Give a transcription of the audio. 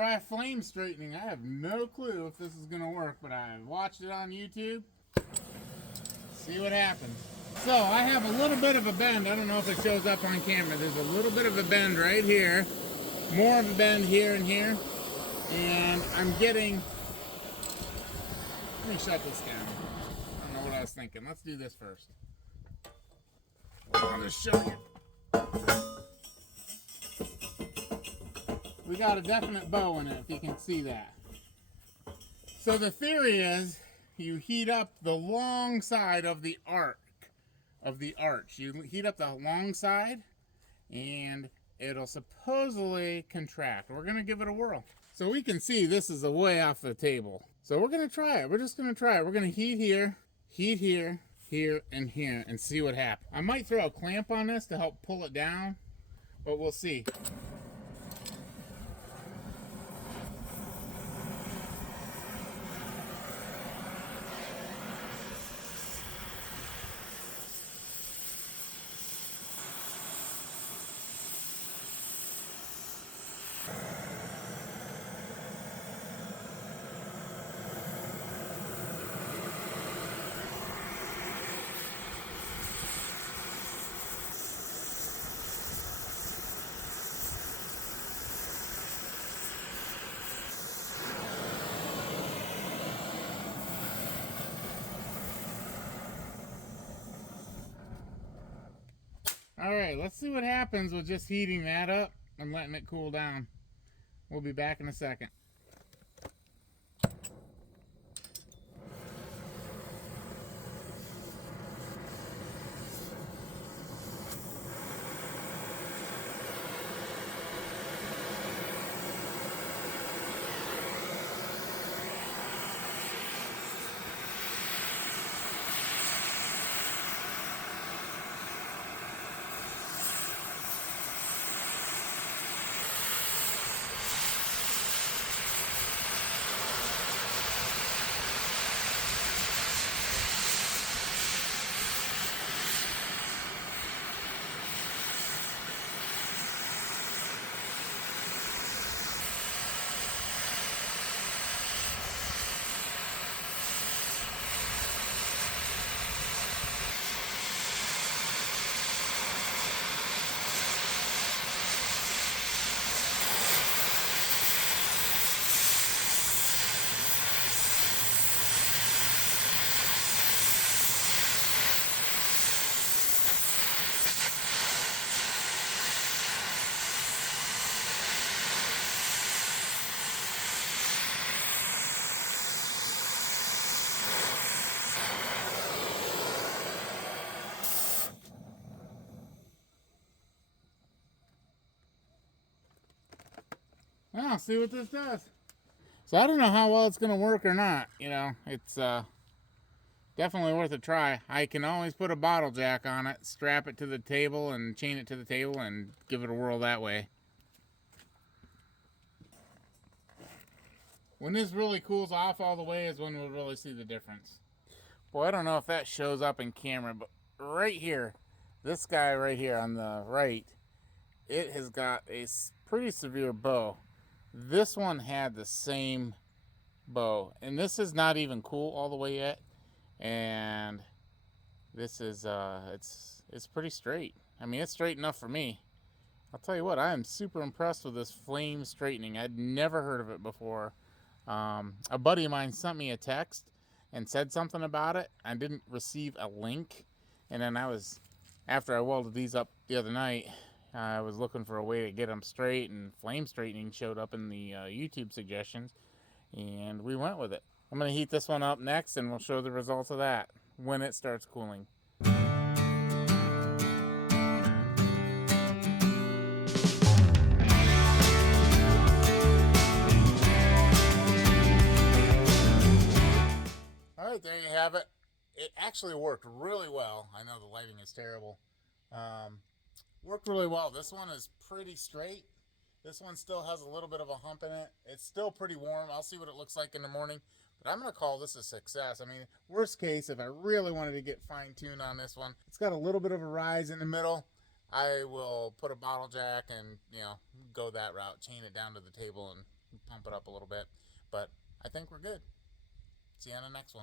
try flame straightening. I have no clue if this is going to work, but I watched it on YouTube. See what happens. So I have a little bit of a bend. I don't know if it shows up on camera. There's a little bit of a bend right here. More of a bend here and here. And I'm getting... Let me shut this down. I don't know what I was thinking. Let's do this first. I'll just show you. We got a definite bow in it, if you can see that. So the theory is you heat up the long side of the arc of the arch. You heat up the long side and it'll supposedly contract. We're gonna give it a whirl. So we can see this is a way off the table. So we're gonna try it. We're just gonna try it. We're gonna heat here, here, and here, and see what happens. I might throw a clamp on this to help pull it down, but we'll see. All right, let's see what happens with just heating that up and letting it cool down. We'll be back in a second. Well, see what this does. So I don't know how well it's going to work or not. You know, it's definitely worth a try. I can always put a bottle jack on it, strap it to the table, and chain it to the table, and give it a whirl that way. When this really cools off all the way is when we'll really see the difference. Boy, I don't know if that shows up in camera, but right here, this guy right here on the right, it has got a pretty severe bow. This one had the same bow, and this is not even cool all the way yet. And this is it's pretty straight. I mean, it's straight enough for me. I'll tell you what, I am super impressed with this flame straightening. I'd never heard of it before. A buddy of mine sent me a text and said something about it. I didn't receive a link, and then after I welded these up the other night, I was looking for a way to get them straight, and flame straightening showed up in the YouTube suggestions, and we went with it. I'm going to heat this one up next, and we'll show the results of that when it starts cooling. All right, there you have it. It actually worked really well. I know the lighting is terrible. Worked really well. This one is pretty straight. This one still has a little bit of a hump in it. It's still pretty warm. I'll see what it looks like in the morning, but I'm going to call this a success. I mean, worst case, if I really wanted to get fine-tuned on this one, it's got a little bit of a rise in the middle. I will put a bottle jack and, you know, go that route, chain it down to the table and pump it up a little bit. But I think we're good. See you on the next one.